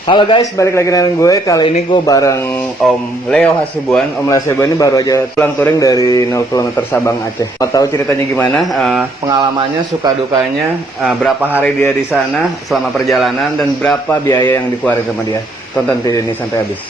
Halo guys, balik lagi dengan gue. Kali ini gue bareng Om Leo Hasibuan. Om Leo Hasibuan ini baru aja pulang touring dari 0 km Sabang, Aceh. Mau tahu ceritanya gimana? Pengalamannya, suka dukanya, berapa hari dia di sana selama perjalanan, dan berapa biaya yang dikeluarin sama dia. Tonton video ini sampai habis.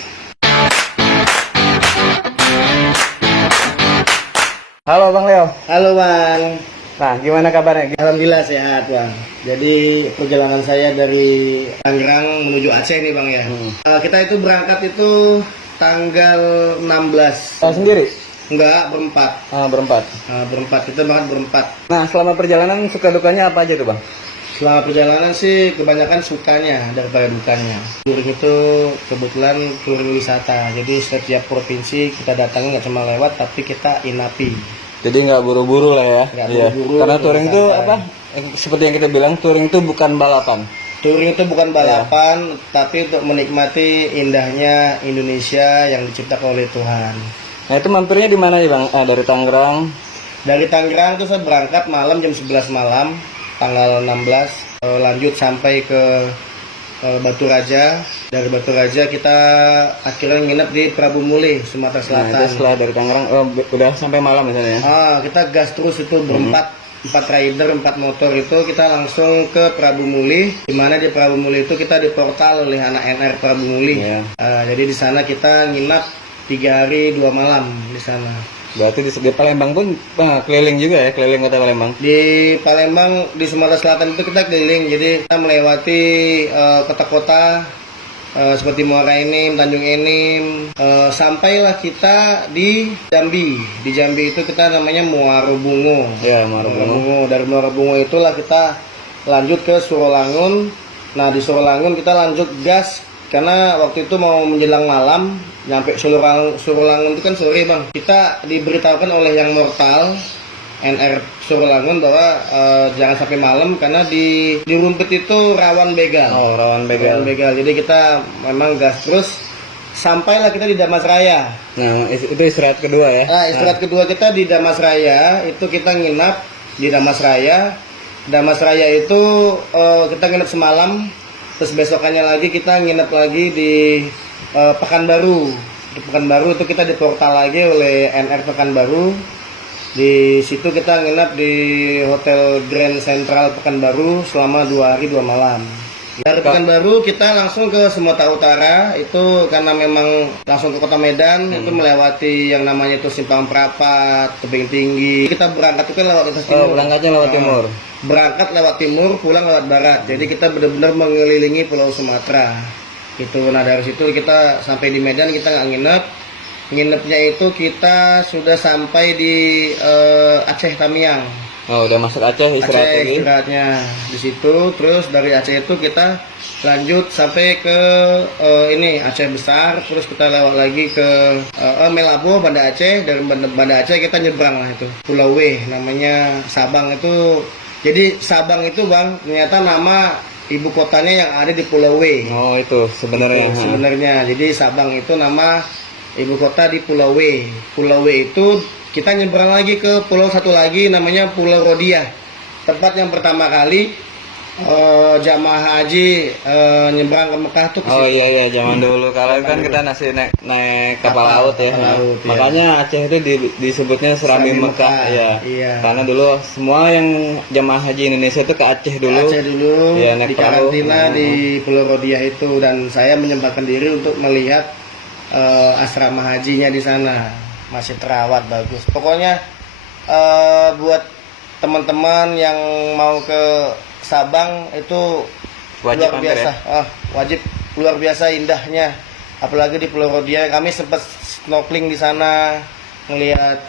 Halo Bang Leo. Halo Bang. Nah, gimana kabarnya? Alhamdulillah sehat Bang. Jadi perjalanan saya dari Tangerang menuju Aceh nih Bang ya. Kita itu berangkat itu tanggal 16. Sendiri? Enggak, berempat. Berempat. Berempat, kita berangkat berempat. Nah, selama perjalanan suka dukanya apa aja tuh Bang? Selama perjalanan sih kebanyakan sukanya daripada dukanya. Touring itu kebetulan touring wisata. Jadi setiap provinsi kita datangi nggak cuma lewat, tapi kita inapi. Jadi nggak buru-buru lah ya. Nggak buru-buru. Karena touring itu apa? Seperti yang kita bilang, touring itu bukan balapan. Touring itu bukan balapan, tapi untuk menikmati indahnya Indonesia yang diciptakan oleh Tuhan. Nah, itu mampirnya di mana ya Bang? Dari Tangerang. Dari Tangerang itu saya berangkat malam jam 11 malam, tanggal 16, lanjut sampai ke Batu Raja. Dari Batu Raja kita akhirnya nginep di Prabu Muli, Sumatera Selatan. Nah, itu setelah dari Tangerang, udah sampai malam misalnya ya? Kita gas terus itu berempat, 4 rider, 4 motor itu kita langsung ke Prabu Muli. Dimana di Prabu Muli itu kita diportal oleh anak NR Prabu Muli. Jadi di sana kita nginap 3 hari 2 malam di sana. Berarti di Palembang pun keliling juga ya, keliling kota Palembang? Di Palembang, di Sumatera Selatan itu kita keliling, jadi kita melewati kota-kota seperti Muara Enim, Tanjung Enim, sampailah kita di Jambi. Di Jambi itu kita namanya Muara Bungo. Ya, Muara Bungo. Dari Muara Bungo itulah kita lanjut ke Surolangun. Nah, di Surolangun kita lanjut gas karena waktu itu mau menjelang malam, nyampe Surolangun itu kan sore Bang. Kita diberitahukan oleh yang mortal NR Surolangun bahwa jangan sampai malam karena di Rumput itu rawan begal. Rawan begal. Jadi kita memang gas terus sampailah kita di Damas Raya. Nah, itu istirahat kedua ya. Istirahat kedua kita di Damas Raya, itu kita nginap di Damas Raya. Damas Raya itu kita nginep semalam. Terus besokannya lagi kita nginep lagi di Pekanbaru. Di Pekanbaru itu kita diportal lagi oleh NR Pekanbaru. Di situ kita nginep di Hotel Grand Central Pekanbaru selama 2 hari 2 malam. Dari Pekanbaru kita langsung ke Sumatera Utara, itu karena memang langsung ke Kota Medan, itu melewati yang namanya itu Simpang Prapat, Tebing Tinggi. Kita berangkat itu lewat atas timur. Berangkatnya lewat timur. Berangkat lewat timur, pulang lewat barat. Jadi kita benar-benar mengelilingi Pulau Sumatera. Itu. Nah dari situ kita sampai di Medan, kita nggak nginep. Nginepnya itu kita sudah sampai di Aceh Tamiang. Udah masuk Aceh, istirahatnya di situ. Terus dari Aceh itu kita lanjut sampai ke Aceh Besar. Terus kita lewat lagi ke Melabo, Banda Aceh. Dari Banda Aceh kita nyebrang lah itu Pulau W, namanya Sabang itu. Jadi Sabang itu Bang, ternyata nama ibu kotanya yang ada di Pulau W. Itu sebenarnya. Sebenarnya, jadi Sabang itu nama ibu kota di Pulau W. Pulau W itu kita nyebrang lagi ke pulau satu lagi namanya Pulau Rodiah. Tempat yang pertama kali jamaah haji nyebrang ke Mekah tuh. Iya, zaman dulu. Kalau kan kita naik kapal laut ya. Makanya Aceh itu disebutnya Serambi Mekah ya. Karena dulu semua yang jamaah haji Indonesia itu ke Aceh dulu. Ya, di karantina di Pulau Rodiah itu, dan saya menyempatkan diri untuk melihat asrama hajinya di sana. Masih terawat bagus. Pokoknya buat teman-teman yang mau ke Sabang itu wajib luar biasa. Wajib, luar biasa indahnya. Apalagi di Pulau Rodiah, kami sempat snorkeling di sana, ngelihat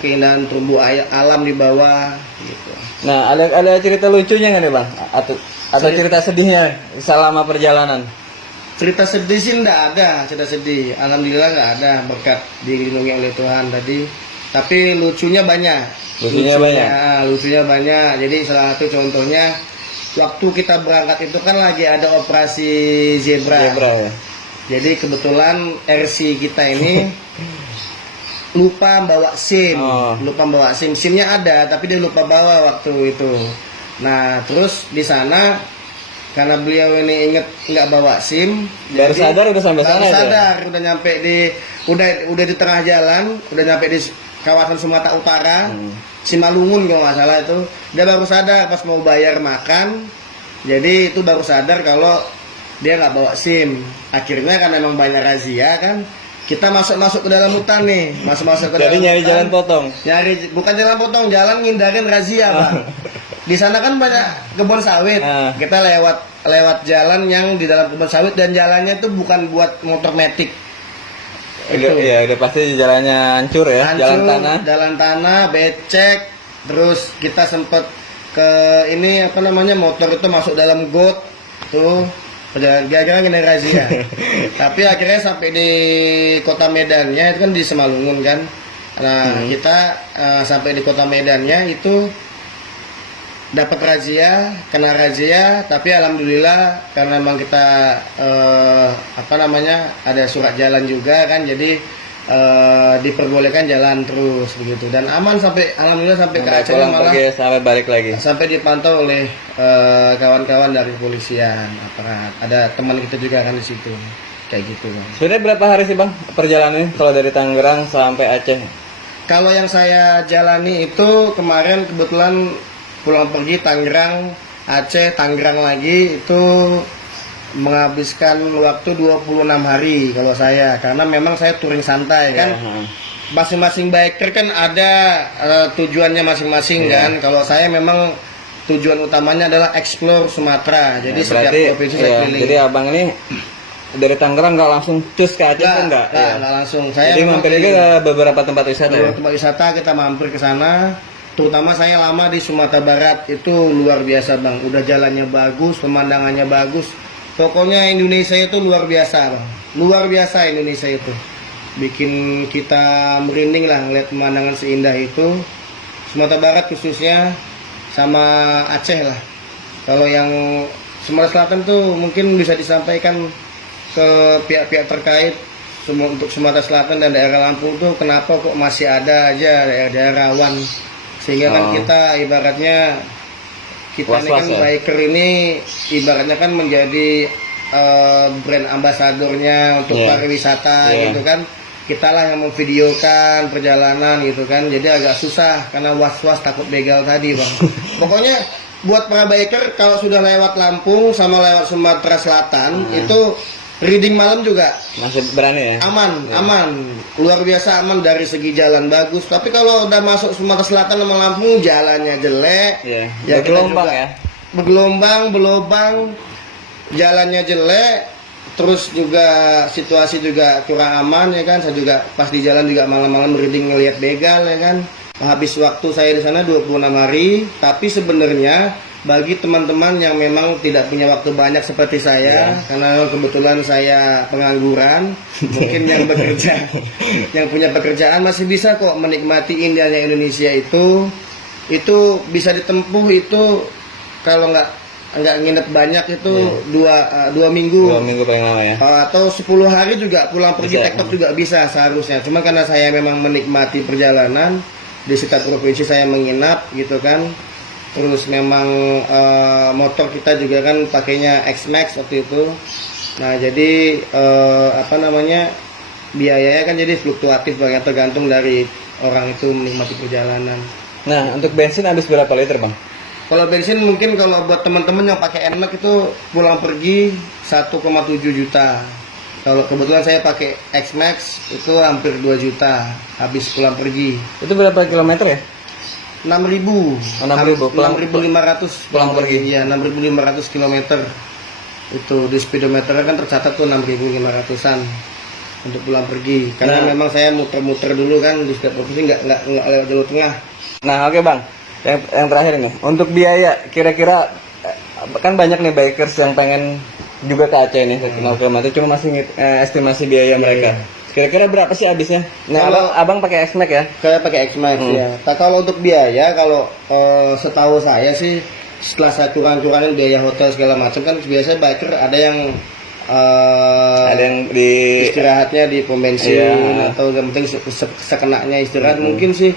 keindahan terumbu alam di bawah. Gitu. Nah, ada cerita lucunya nggak nih Bang? Atau cerita sedihnya selama perjalanan? Cerita sedih sih enggak ada, cerita sedih. Alhamdulillah enggak ada, berkat dilindungi oleh Tuhan tadi. Tapi lucunya banyak. Lucunya banyak. Jadi salah satu contohnya, waktu kita berangkat itu kan lagi ada operasi zebra ya. Jadi kebetulan RC kita ini lupa bawa SIM. SIM-nya ada, tapi dia lupa bawa waktu itu. Nah, terus di sana karena beliau ini inget nggak bawa SIM. Baru sadar udah sampai sana baru itu ya? sadar, udah nyampe di udah di tengah jalan, udah nyampe di kawasan Sumatera Utara, Simalungun kalau nggak salah itu. Dia baru sadar pas mau bayar makan. Jadi itu baru sadar kalau dia nggak bawa SIM. Akhirnya kan emang banyak razia kan. Kita masuk ke dalam hutan nih, masuk ke dalam Jadi nyari hutan. jalan potong. Nyari bukan jalan potong, jalan ngindarin razia, Bang. Di sana kan banyak kebun sawit. Kita lewat jalan yang di dalam kebun sawit dan jalannya tuh bukan buat motor metik. Iya, udah pasti jalannya hancur ya, Hancur, jalan tanah. tanah, becek. Terus kita sempet ke ini apa namanya, motor itu masuk dalam got tuh. Gara-gara kena razia. Tapi akhirnya sampai di kota Medannya itu kan di Simalungun kan. Nah, kita sampai di kota Medannya itu dapat razia, kena razia, tapi alhamdulillah karena memang kita apa namanya, ada surat jalan juga kan, jadi diperbolehkan jalan terus begitu dan aman sampai alhamdulillah sampai ke Aceh, malah sampai balik lagi. sampai dipantau oleh kawan-kawan dari kepolisian aparat. Ada teman kita juga kan di situ kayak gitu, Bang. Sebenarnya berapa hari sih, Bang, perjalanannya kalau dari Tangerang sampai Aceh? Kalau yang saya jalani itu kemarin kebetulan pulang pergi Tangerang, Aceh, Tangerang lagi itu menghabiskan waktu 26 hari kalau saya, karena memang saya touring santai kan. Masing-masing biker kan ada tujuannya masing-masing kan. Kalau saya memang tujuan utamanya adalah explore Sumatera. Jadi setiap provinsi saya keliling. Jadi abang ini dari Tangerang nggak langsung cus ke Aceh tuh nggak? Nggak langsung. Saya Jadi mampir juga ke beberapa tempat wisata. Beberapa tempat wisata kita mampir ke sana. Terutama saya lama di Sumatera Barat, itu luar biasa, Bang. Udah jalannya bagus, pemandangannya bagus. Pokoknya Indonesia itu luar biasa, Bang. Luar biasa Indonesia itu. Bikin kita merinding lah ngeliat pemandangan seindah itu. Sumatera Barat khususnya sama Aceh lah. Kalau yang Sumatera Selatan tuh mungkin bisa disampaikan ke pihak-pihak terkait untuk Sumatera Selatan dan daerah Lampung tuh kenapa kok masih ada aja daerah-daerah rawan, sehingga kan kita ibaratnya kita ini kan biker ini ibaratnya kan menjadi brand ambasadornya untuk pariwisata gitu kan. Kita lah yang memvideokan perjalanan gitu kan, jadi agak susah karena was-was takut begal tadi, Bang. Pokoknya buat para biker kalau sudah lewat Lampung sama lewat Sumatera Selatan itu reading malam juga masih berani ya? Aman, luar biasa aman dari segi jalan bagus. Tapi kalau udah masuk Sumatera Selatan sama Lampung jalannya jelek, ya bergelombang ya, berlobang, jalannya jelek. Terus juga situasi juga kurang aman ya kan. Saya juga pas di jalan juga malam-malam reading ngelihat begal ya kan. Habis waktu saya di sana 26 hari, tapi sebenarnya bagi teman-teman yang memang tidak punya waktu banyak seperti saya, karena kebetulan saya pengangguran, mungkin yang bekerja, yang punya pekerjaan masih bisa kok menikmati indahnya Indonesia itu bisa ditempuh itu kalau nggak nginep banyak itu dua minggu. 2 minggu paling lama ya. Atau 10 hari juga pulang pergi tektok juga bisa seharusnya. Cuma karena saya memang menikmati perjalanan di sekitar provinsi saya menginap gitu kan. Terus memang motor kita juga kan pakainya X-Max waktu itu. Nah jadi apa namanya, biayanya kan jadi fluktuatif banget tergantung dari orang itu menikmati perjalanan. Nah untuk bensin habis berapa liter, Bang? Kalau bensin mungkin kalau buat teman-teman yang pakai NMAX itu pulang pergi 1,7 juta. Kalau kebetulan saya pakai X-Max itu hampir 2 juta habis pulang pergi. Itu berapa kilometer ya? 6.000. 6.500 pulang pergi. Iya, 6.500 kilometer. Itu di speedometer kan tercatat tuh 6.500-an untuk pulang pergi. Karena memang saya muter-muter dulu kan di setiap provinsi, nggak lewat jalur tengah. Nah oke, Bang. Yang terakhir nih, untuk biaya kira-kira kan banyak nih bikers yang pengen juga ke Aceh nih, ke 0 km, cuma masih estimasi biaya mereka. Kira-kira berapa sih habisnya? Nah, kalau abang pakai X-Max ya? Saya pakai X-Max ya. Nah, kalau untuk biaya, kalau setahu saya sih setelah saya kurang-kurangin biaya hotel segala macam kan biasanya biker ada yang di istirahatnya di pom bensin atau yang penting sekenanya istirahat. Mungkin sih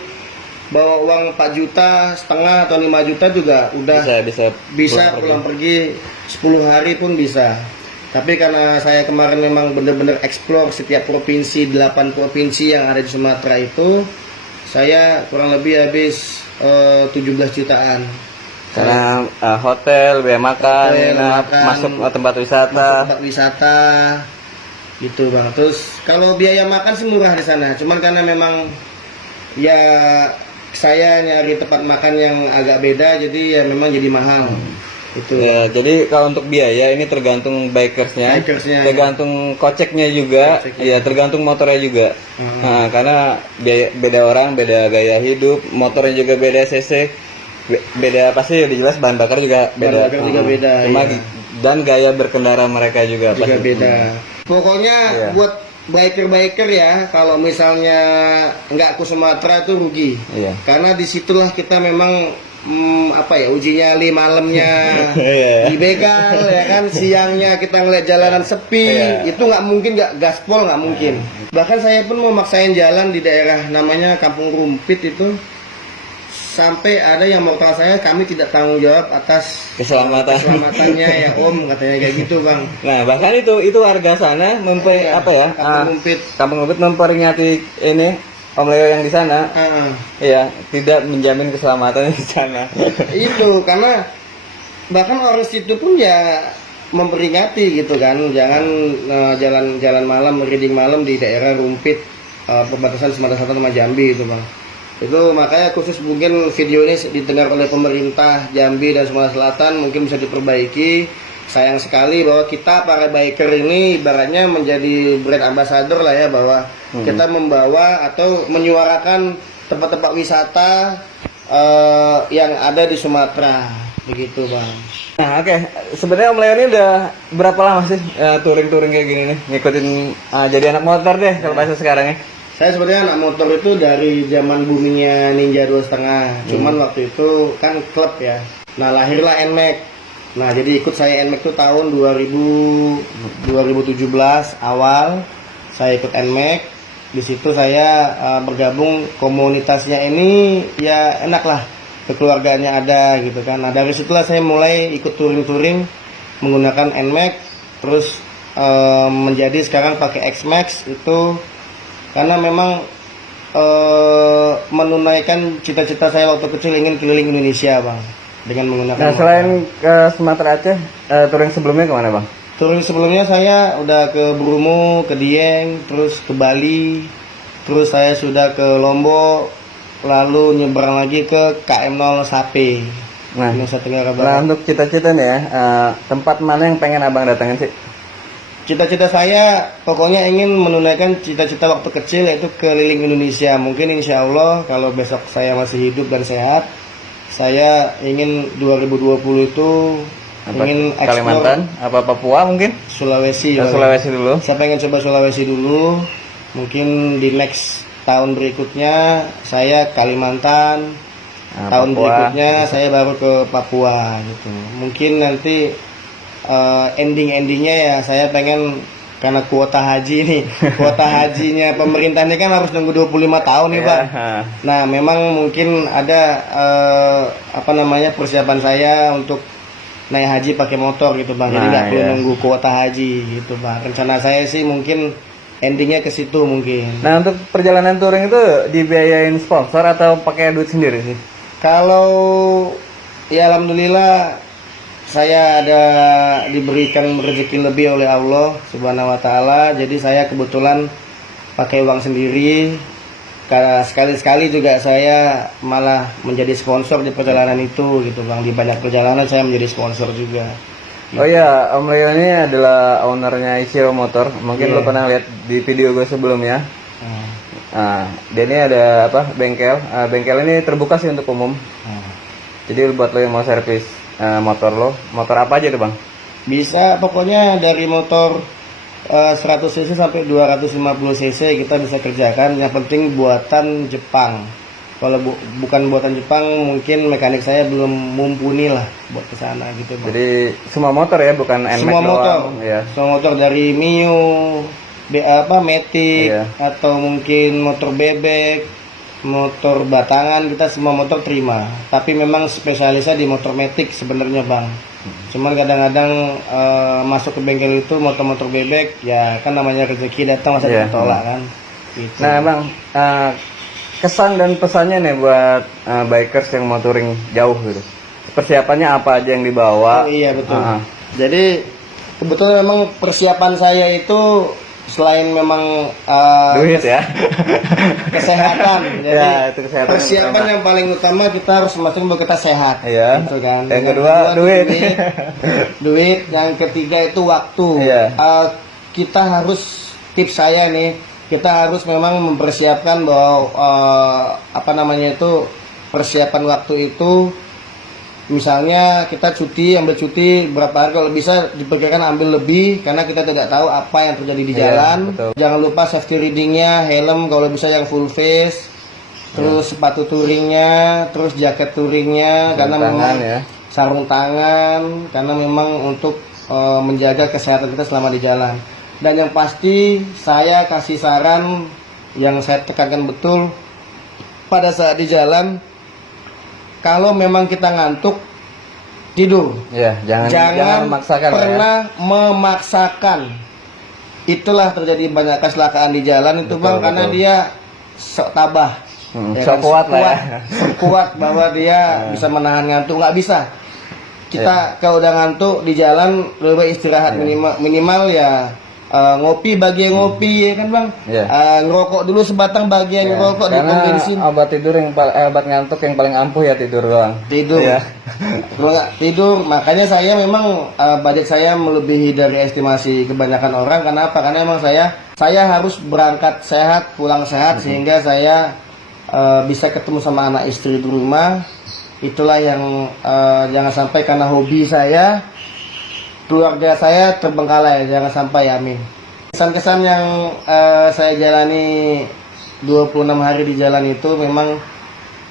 bawa uang 4 juta setengah atau 5 juta juga udah bisa pulang pergi 10 hari pun bisa. Tapi karena saya kemarin memang benar-benar explore setiap provinsi, 8 provinsi yang ada di Sumatera itu, saya kurang lebih habis 17 jutaan. Karena hotel, biaya makan, masuk tempat wisata. Gitu bang. Terus kalau biaya makan sih murah di sana. Cuman karena memang ya saya nyari tempat makan yang agak beda, jadi ya memang jadi mahal. Itu. Ya, jadi kalau untuk biaya ini tergantung bikersnya, tergantung koceknya juga, ya tergantung motornya juga. Nah, karena beda orang, beda gaya hidup, motornya juga beda cc. Beda pasti udah jelas bahan bakar juga beda. Cuma ya. Dan gaya berkendara mereka juga pasti beda. Pokoknya buat biker ya, kalau misalnya nggak ke Sumatera tuh rugi. Iya. Karena disitulah kita memang uji nyali malamnya dibegal ya kan, siangnya kita ngeliat jalanan sepi, itu nggak mungkin, nggak gaspol, nggak mungkin. Bahkan saya pun mau maksain jalan di daerah namanya Kampung Rumpit itu. Sampai ada yang mau saya, kami tidak tanggung jawab atas keselamatannya ya Om, katanya kayak gitu bang. Nah bahkan itu warga sana Kampung Rumpit memperingati ini Om Leo yang di sana, ya tidak menjamin keselamatan di sana. Itu karena bahkan orang situ pun ya memperingati gitu kan, jangan jalan malam, reading malam di daerah Rumpit, perbatasan Sumatera Selatan sama Jambi itu bang. Itu makanya khusus mungkin video ini didengar oleh pemerintah Jambi dan Sumatera Selatan mungkin bisa diperbaiki. Sayang sekali bahwa kita para biker ini ibaratnya menjadi brand ambassador lah ya, bahwa kita membawa atau menyuarakan tempat-tempat wisata yang ada di Sumatera, begitu bang. Nah oke. Sebenarnya Om Leo ini udah berapa lama sih touring kayak gini nih, ngikutin jadi anak motor deh kalau bahasa sekarang ya? Saya sebenarnya anak motor itu dari zaman boomingnya Ninja 2,5. Cuman waktu itu kan klub ya. Nah lahirlah NMAX. Nah jadi ikut saya NMAX itu tahun 2017 awal. Saya ikut NMAX. Di situ saya bergabung, komunitasnya ini ya enak lah, kekeluargaannya ada gitu kan. Nah dari situlah saya mulai ikut touring menggunakan NMAX. Terus menjadi sekarang pakai X-Max itu. Karena memang menunaikan cita-cita saya waktu kecil ingin keliling Indonesia bang, dengan menggunakan. Nah selain ke Sumatera Aceh, touring sebelumnya kemana bang? Touring sebelumnya saya udah ke Bromo, ke Dieng, terus ke Bali, terus saya sudah ke Lombok, lalu nyebrang lagi ke KM0 Sape. Nah, untuk cita-cita nih ya, tempat mana yang pengen abang datangin sih? Cita-cita saya pokoknya ingin menunaikan cita-cita waktu kecil, yaitu keliling Indonesia. Mungkin insya Allah kalau besok saya masih hidup dan sehat, saya ingin 2020 itu ingin Kalimantan, Papua mungkin? Sulawesi. Sulawesi dulu. Saya pengen coba Sulawesi dulu. Mungkin di next tahun berikutnya saya Kalimantan. Tahun Papua. Berikutnya saya baru ke Papua gitu. Mungkin nanti endingnya ya saya pengen, karena kuota haji nih, kuota hajinya pemerintah ini kan harus nunggu 25 tahun nih Pak. Nah memang mungkin ada persiapan saya untuk naik haji pakai motor gitu bang, jadi nggak perlu nunggu kuota haji gitu bang. Rencana saya sih mungkin endingnya ke situ mungkin. Nah untuk perjalanan touring itu dibiayain sponsor atau pakai duit sendiri sih? Kalau ya alhamdulillah saya ada diberikan rezeki lebih oleh Allah Subhanahu wa taala. Jadi saya kebetulan pakai uang sendiri. Karena sekali-sekali juga saya malah menjadi sponsor di perjalanan itu gitu Bang. Di banyak perjalanan saya menjadi sponsor juga. Gitu. Oh iya, Om Leo ini adalah ownernya Ichiro Motor. Mungkin lo pernah lihat di video gue sebelumnya. Nah, dia ini ada bengkel. Bengkel ini terbuka sih untuk umum. Jadi buat lo yang mau servis motor lo, motor apa aja tuh bang? Bisa pokoknya dari motor 100 cc sampai 250 cc kita bisa kerjakan. Yang penting buatan Jepang. Kalau bukan buatan Jepang mungkin mekanik saya belum mumpuni lah buat kesana gitu bang. Jadi semua motor ya, bukan NMAX semua motor doang, ya. Semua motor dari Mio, Matic, atau mungkin motor bebek, motor batangan, kita semua motor terima. Tapi memang spesialisnya di motor matic sebenarnya bang. Cuman kadang-kadang masuk ke bengkel itu motor-motor bebek, ya kan namanya rezeki datang masa ditolak kan. Gitu. Nah bang, kesan dan pesannya nih buat bikers yang mau touring jauh gitu. Persiapannya apa aja yang dibawa? Oh, iya betul. Jadi kebetulan memang persiapan saya itu selain memang duit ya, kesehatan. Jadi ya, itu kesehatan persiapan yang paling utama kita harus memastikan bahwa kita sehat. Iya. Gitu kan. Yang kedua duit. Duit. Yang ketiga itu waktu. Iya. Kita harus, tips saya nih, kita harus memang mempersiapkan bahwa apa namanya itu, persiapan waktu itu. Misalnya kita ambil cuti berapa hari, kalau bisa diperkirakan ambil lebih karena kita tidak tahu apa yang terjadi di jalan. Betul. Jangan lupa safety readingnya, helm kalau bisa yang full face, terus sepatu touringnya, terus jaket touringnya, karena memang sarung tangan, karena memang untuk menjaga kesehatan kita selama di jalan. Dan yang pasti saya kasih saran yang saya tekankan betul pada saat di jalan. Kalau memang kita ngantuk, tidur. Ya, jangan memaksakan. Pernah memaksakan. Itulah terjadi banyak kecelakaan di jalan itu bang, karena dia sok tabah. Sok kuat lah ya. Sok kuat bahwa dia bisa menahan ngantuk, nggak bisa. Kita kalau udah ngantuk di jalan lebih baik istirahat, minimal ya. Ngopi bagian ngopi ya kan bang, ngerokok dulu sebatang bagian ngerokok di pom bensin. Obat tidur obat ngantuk yang paling ampuh ya tidur doang. Tidur. Kalau nggak tidur, makanya saya memang budget saya melebihi dari estimasi kebanyakan orang. Kenapa? Karena memang saya harus berangkat sehat, pulang sehat, sehingga saya bisa ketemu sama anak istri di rumah. Itulah yang jangan sampai karena hobi saya, keluarga saya terbengkalai, jangan sampai, amin. Kesan-kesan yang saya jalani 26 hari di jalan itu memang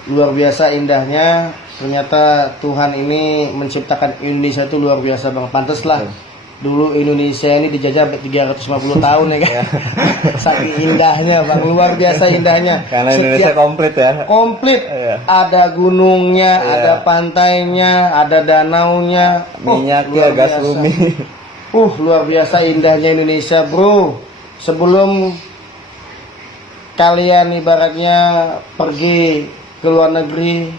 luar biasa indahnya. Ternyata Tuhan ini menciptakan Indonesia itu luar biasa bang. Pantaslah dulu Indonesia ini dijajah 350 tahun ya kan. Saking indahnya bang, luar biasa indahnya. Karena Indonesia komplit ya. Komplit. Ada gunungnya, ada pantainya, ada danaunya, minyaknya, gas bumi. Luar biasa indahnya Indonesia bro. Sebelum kalian ibaratnya pergi ke luar negeri,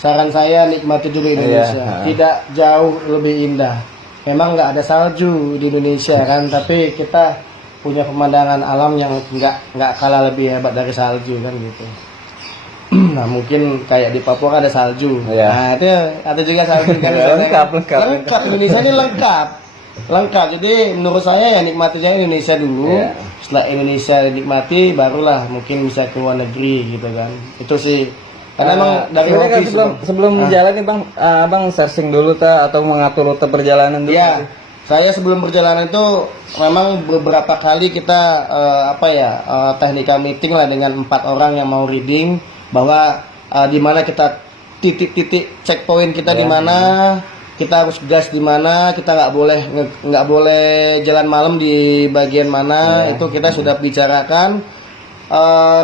saran saya nikmati dulu Indonesia. Tidak jauh lebih indah. Memang nggak ada salju di Indonesia kan, tapi kita punya pemandangan alam yang nggak kalah lebih hebat dari salju kan gitu. Nah mungkin kayak di Papua ada salju. Nah itu ada juga salju kan. Lengkap. Indonesia ini lengkap. Jadi menurut saya ya nikmati aja Indonesia dulu. Setelah Indonesia dinikmati, barulah mungkin bisa ke luar negeri gitu kan. Itu sih. Karena emang dari hobi sebelum jalan nih bang, abang searching dulu atau mengatur rute perjalanan dulu? Iya, saya sebelum perjalanan itu memang beberapa kali kita teknika meeting lah dengan 4 orang yang mau reading, bahwa di mana kita titik-titik checkpoint kita di mana, kita harus gas di mana, kita nggak boleh jalan malam di bagian mana, itu kita sudah bicarakan.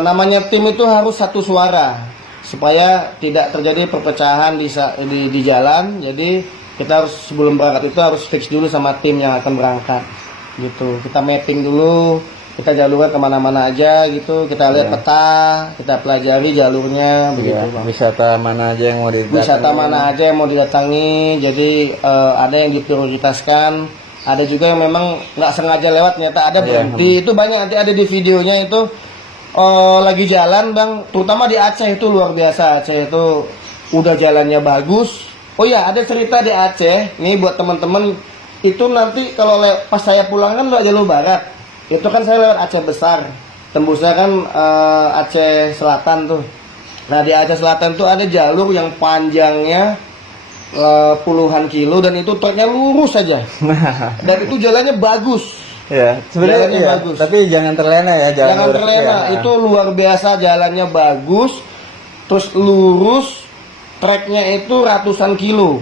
Namanya tim itu harus satu suara, supaya tidak terjadi perpecahan di jalan. Jadi kita harus sebelum berangkat itu harus fix dulu sama tim yang akan berangkat gitu. Kita mapping dulu, kita jalurnya kemana-mana aja gitu, kita lihat peta, kita pelajari jalurnya begitu bang. Wisata mana aja yang mau didatangi. Jadi ada yang diprioritaskan, ada juga yang memang nggak sengaja lewat, ternyata ada berhenti. Itu banyak, nanti ada di videonya itu. Lagi jalan bang, terutama di Aceh itu luar biasa. Aceh itu udah jalannya bagus. Oh ya, ada cerita di Aceh nih buat teman-teman. Itu nanti kalau pas saya pulang kan lewat jalur barat, itu kan saya lewat Aceh Besar, tembusnya kan Aceh Selatan tuh. Nah di Aceh Selatan tuh ada jalur yang panjangnya puluhan kilo, dan itu truknya lurus saja. Dan itu jalannya bagus. Ya, sebenarnya bagus. Tapi jangan terlena ya, jangan terlena. Itu luar biasa, jalannya bagus, terus lurus, treknya itu ratusan kilo.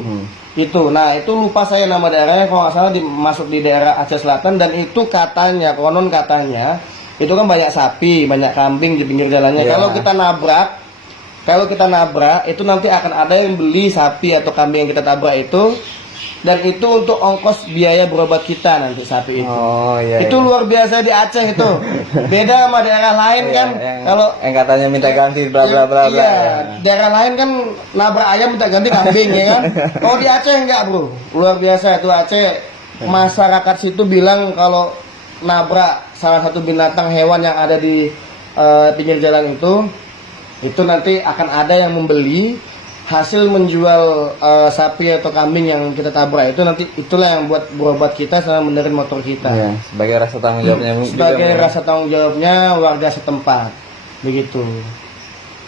Itu, nah itu lupa saya nama daerahnya, kalau nggak salah masuk di daerah Aceh Selatan. Dan itu konon katanya, itu kan banyak sapi, banyak kambing di pinggir jalannya. Kalau kita nabrak, kalau kita nabrak itu nanti akan ada yang beli sapi atau kambing yang kita tabrak itu, dan itu untuk ongkos biaya berobat kita nanti sapi itu. Oh iya. Itu luar biasa di Aceh itu. Beda sama daerah lain kan. Kalau yang katanya minta ganti bla bla bla bla. iya, daerah lain kan nabrak ayam minta ganti kambing ya kan. Oh di Aceh enggak bro, luar biasa itu Aceh. Masyarakat situ bilang kalau nabrak salah satu binatang hewan yang ada di pinggir jalan itu nanti akan ada yang membeli. Hasil menjual sapi atau kambing yang kita tabrak itu nanti itulah yang buat berobat kita sama benerin motor kita. Iya, sebagai rasa tanggung jawabnya. Sebagai juga, rasa tanggung jawabnya warga setempat. Begitu.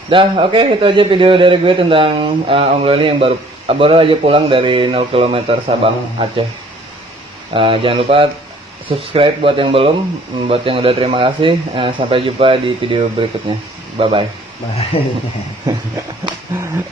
Dah, oke, itu aja video dari gue tentang Om Loli yang baru aja pulang dari 0 km Sabang, Aceh. Jangan lupa subscribe buat yang belum, buat yang udah terima kasih. Sampai jumpa di video berikutnya. Bye bye. Bye.